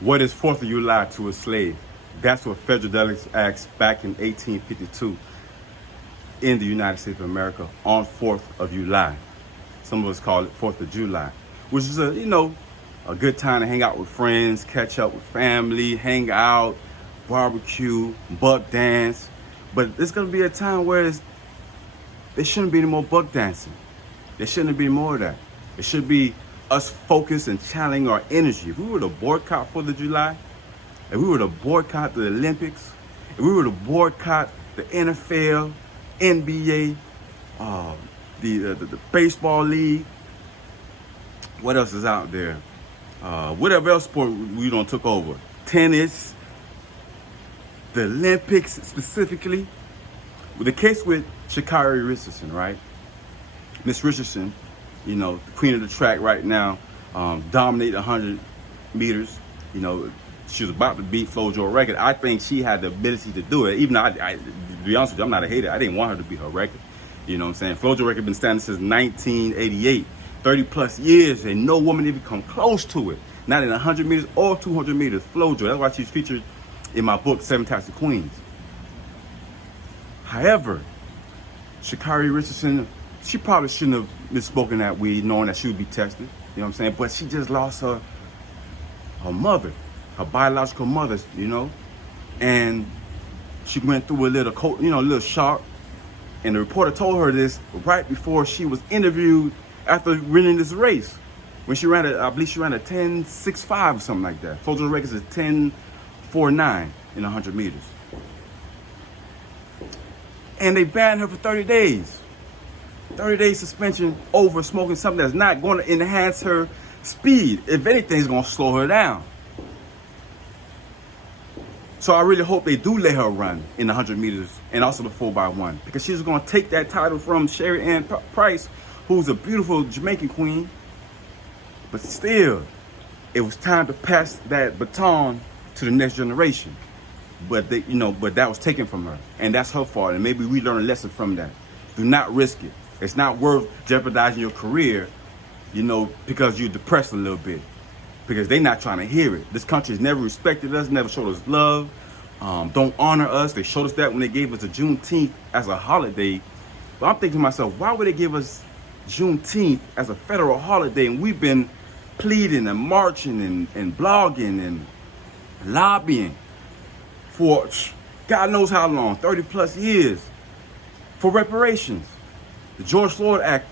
What is 4th of July to a slave? That's what federal delegates asked back in 1852 in the United States of America on 4th of July. Some of us call it 4th of July, which is a good time to hang out with friends, catch up with family, hang out, barbecue, buck dance. But it's going to be a time where there shouldn't be any more buck dancing. There shouldn't be more of that. It should be us focused and channeling our energy. If we were to boycott 4th of July, if we were to boycott the Olympics, if we were to boycott the NFL, NBA, the baseball league, what else is out there? Whatever else sport we don't took over. Tennis, the Olympics specifically. With the case with Sha'Carri Richardson, right? Miss Richardson, the queen of the track right now, dominated 100 meters. She was about to beat FloJo's record. I think she had the ability to do it. Even though, to be honest with you, I'm not a hater. I didn't want her to beat her record. You know what I'm saying? FloJo's record been standing since 1988. 30 plus years, and no woman even come close to it. Not in 100 meters or 200 meters. FloJo. That's why she's featured in my book, 7 Types of Queens. However, Sha'Carri Richardson, she probably shouldn't have misspoken that weed, knowing that she would be tested. You know what I'm saying? But she just lost her mother, her biological mother, and she went through a little shock. And the reporter told her this right before she was interviewed after winning this race. When she ran I believe she ran a 10.65 or something like that. FloJo's record is 10.49 in 100 meters. And they banned her for 30 days. 30 days suspension over smoking something that's not going to enhance her speed. If anything, it's going to slow her down. So I really hope they do let her run in the 100 meters and also the 4x1, because she's going to take that title from Sherry Ann Price, who's a beautiful Jamaican queen. But still, it was time to pass that baton to the next generation. But that was taken from her, and that's her fault. And maybe we learn a lesson from that. Do not risk it. It's not worth jeopardizing your career, because you're depressed a little bit. Because they're not trying to hear it. This country has never respected us, never showed us love, don't honor us. They showed us that when they gave us a Juneteenth as a holiday. But I'm thinking to myself, why would they give us Juneteenth as a federal holiday? And we've been pleading and marching and blogging and lobbying for God knows how long, 30 plus years, for reparations. The George Floyd Act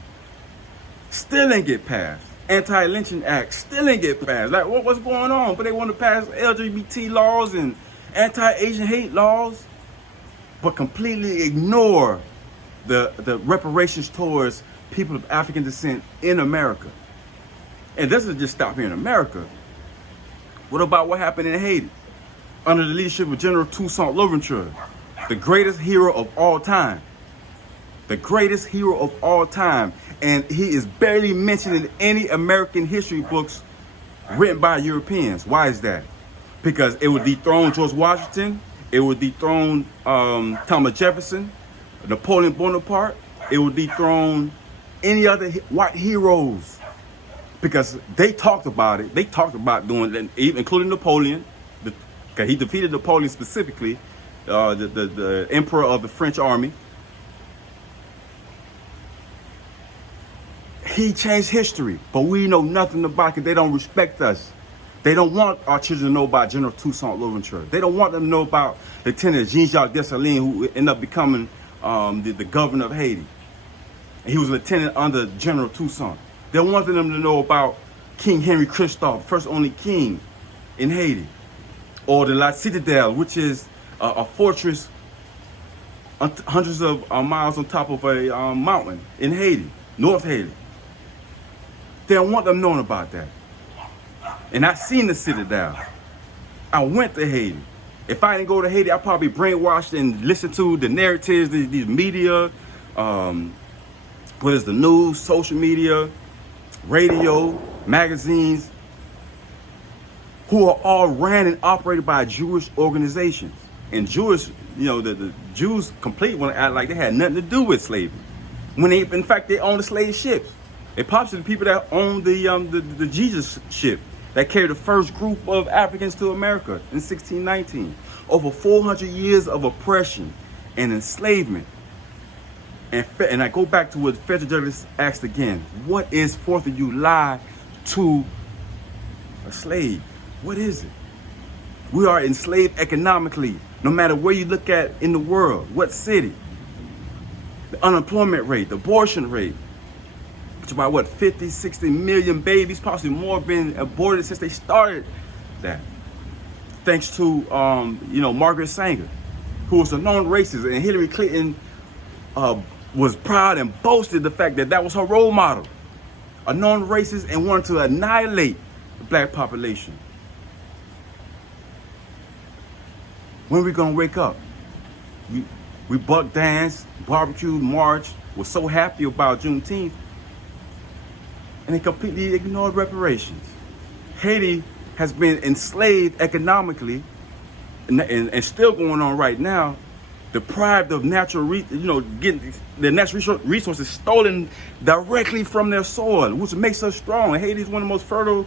still ain't get passed. Anti-lynching act still ain't get passed. Like, what's going on? But they want to pass LGBT laws and anti-Asian hate laws, but completely ignore the reparations towards people of African descent in America. And this doesn't just stop here in America. What about what happened in Haiti under the leadership of General Toussaint Louverture, the greatest hero of all time? The greatest hero of all time. And he is barely mentioned in any American history books written by Europeans. Why is that? Because it would dethrone George Washington. It would dethrone Thomas Jefferson, Napoleon Bonaparte. It would dethrone any other white heroes. Because they talked about it. They talked about doing it, including Napoleon. Because he defeated Napoleon specifically, the emperor of the French army. He changed history, but we know nothing about it because they don't respect us. They don't want our children to know about General Toussaint Louverture. They don't want them to know about Lieutenant Jean-Jacques Dessalines, who ended up becoming the governor of Haiti. And he was a lieutenant under General Toussaint. They wanted them to know about King Henry Christophe, first only king in Haiti. Or the La Citadelle, which is a fortress hundreds of miles on top of a mountain in Haiti, North Haiti. They don't want them knowing about that. And I seen the Citadel. I went to Haiti. If I didn't go to Haiti, I'd probably brainwashed and listen to the narratives, these media, what is the news, social media, radio, magazines, who are all ran and operated by Jewish organizations. And Jewish, the Jews completely want to act like they had nothing to do with slavery. When they, in fact, they own the slave ships. They possibly the people that own the Jesus ship, that carried the first group of Africans to America in 1619. Over 400 years of oppression and enslavement. And I go back to what Frederick Douglass asked again. What is 4th of July to a slave? What is it? We are enslaved economically, no matter where you look at in the world, what city. The unemployment rate, the abortion rate. It's about what, 50, 60 million babies, possibly more, been aborted since they started that. Thanks to, Margaret Sanger, who was a known racist, and Hillary Clinton was proud and boasted the fact that that was her role model. A known racist and wanted to annihilate the black population. When are we gonna wake up? We buck danced, barbecued, marched, was so happy about Juneteenth, and they completely ignored reparations. Haiti has been enslaved economically, and still going on right now, deprived of natural, getting their natural resources stolen directly from their soil, which makes us strong. Haiti is one of the most fertile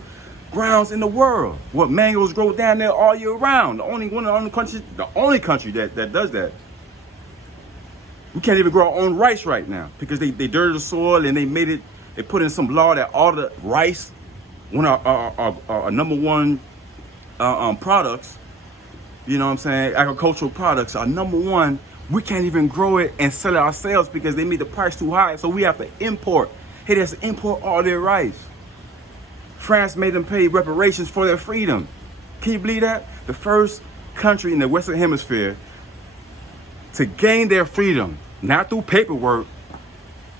grounds in the world. What mangoes grow down there all year round. The only country that does that. We can't even grow our own rice right now because they dirted the soil and they put in some law that all the rice, one of our number one products, agricultural products are number one. We can't even grow it and sell it ourselves because they made the price too high. So we have to import. Haiti has to import all their rice. France made them pay reparations for their freedom. Can you believe that? The first country in the Western Hemisphere to gain their freedom, not through paperwork,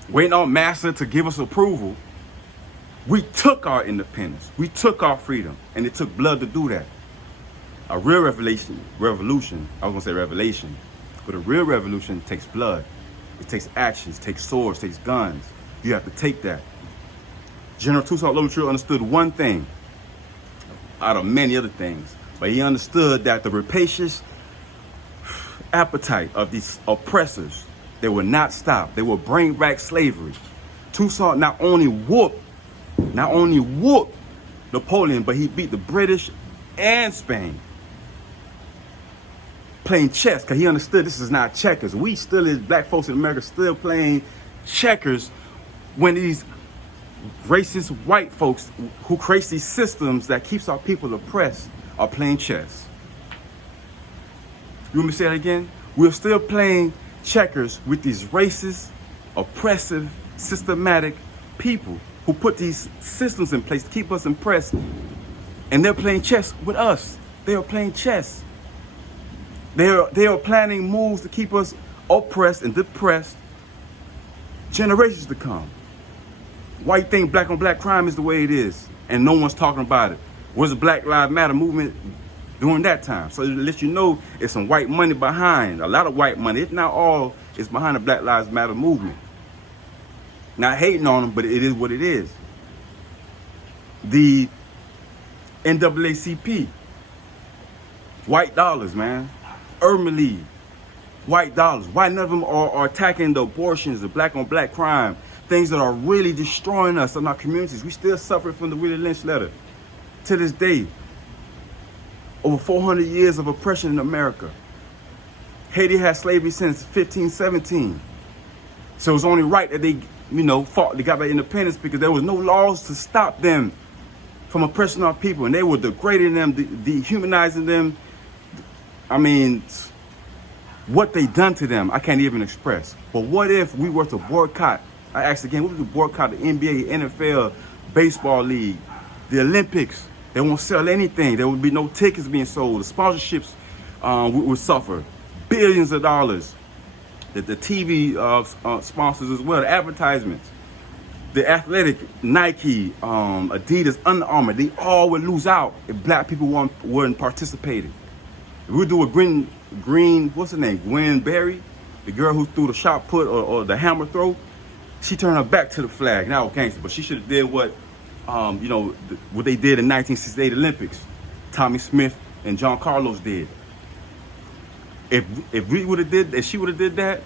waiting on massa to give us approval. We took our independence. We took our freedom, and it took blood to do that. A real revolution, I was gonna say revelation, but a real revolution takes blood. It takes actions, takes swords, takes guns. You have to take that. General Toussaint Louverture understood one thing out of many other things, but he understood that the rapacious appetite of these oppressors, they will not stop. They will bring back slavery. Toussaint not only whooped Napoleon, but he beat the British and Spain. Playing chess, because he understood this is not checkers. We still, as black folks in America, still playing checkers when these racist white folks who create these systems that keeps our people oppressed are playing chess. You want me to say that again? We're still playing checkers with these racist, oppressive, systematic people who put these systems in place to keep us oppressed, and they're playing chess with us. They are playing chess. They are planning moves to keep us oppressed and depressed generations to come. White think black on black crime is the way it is, and no one's talking about it. Where's the Black Lives Matter movement during that time? So it lets you know it's some white money behind, a lot of white money, if not all, is behind the Black Lives Matter movement. Not hating on them, but it is what it is. The NAACP, white dollars, man. Urban League, white dollars. Why none of them are attacking the abortions, the black on black crime, things that are really destroying us in our communities? We still suffer from the Willie Lynch letter to this day. Over 400 years of oppression in America. Haiti had slavery since 1517. So it's only right that they, fought, they got their independence, because there was no laws to stop them from oppressing our people, and they were degrading them, dehumanizing them. I mean, what they done to them, I can't even express. But what if we were to boycott? I asked again, what if we boycott the NBA, NFL, baseball league, the Olympics? They won't sell anything. There would be no tickets being sold. The sponsorships would suffer billions of dollars. The TV sponsors as well, the advertisements, the athletic, Nike, Adidas, Under Armour, they all would lose out if black people weren't participating. If we do a green, what's her name? Gwen Berry, the girl who threw the shot put or the hammer throw, she turned her back to the flag. Now, gangster, but she should have did what they did in 1968 Olympics. Tommy Smith and John Carlos did. If she would have did that,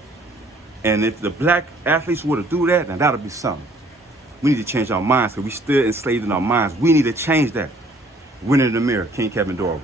and if the black athletes would have do that, now that'll be something. We need to change our minds, because we still enslaved in our minds. We need to change that. winner of the mirror, King Kevin Dorival.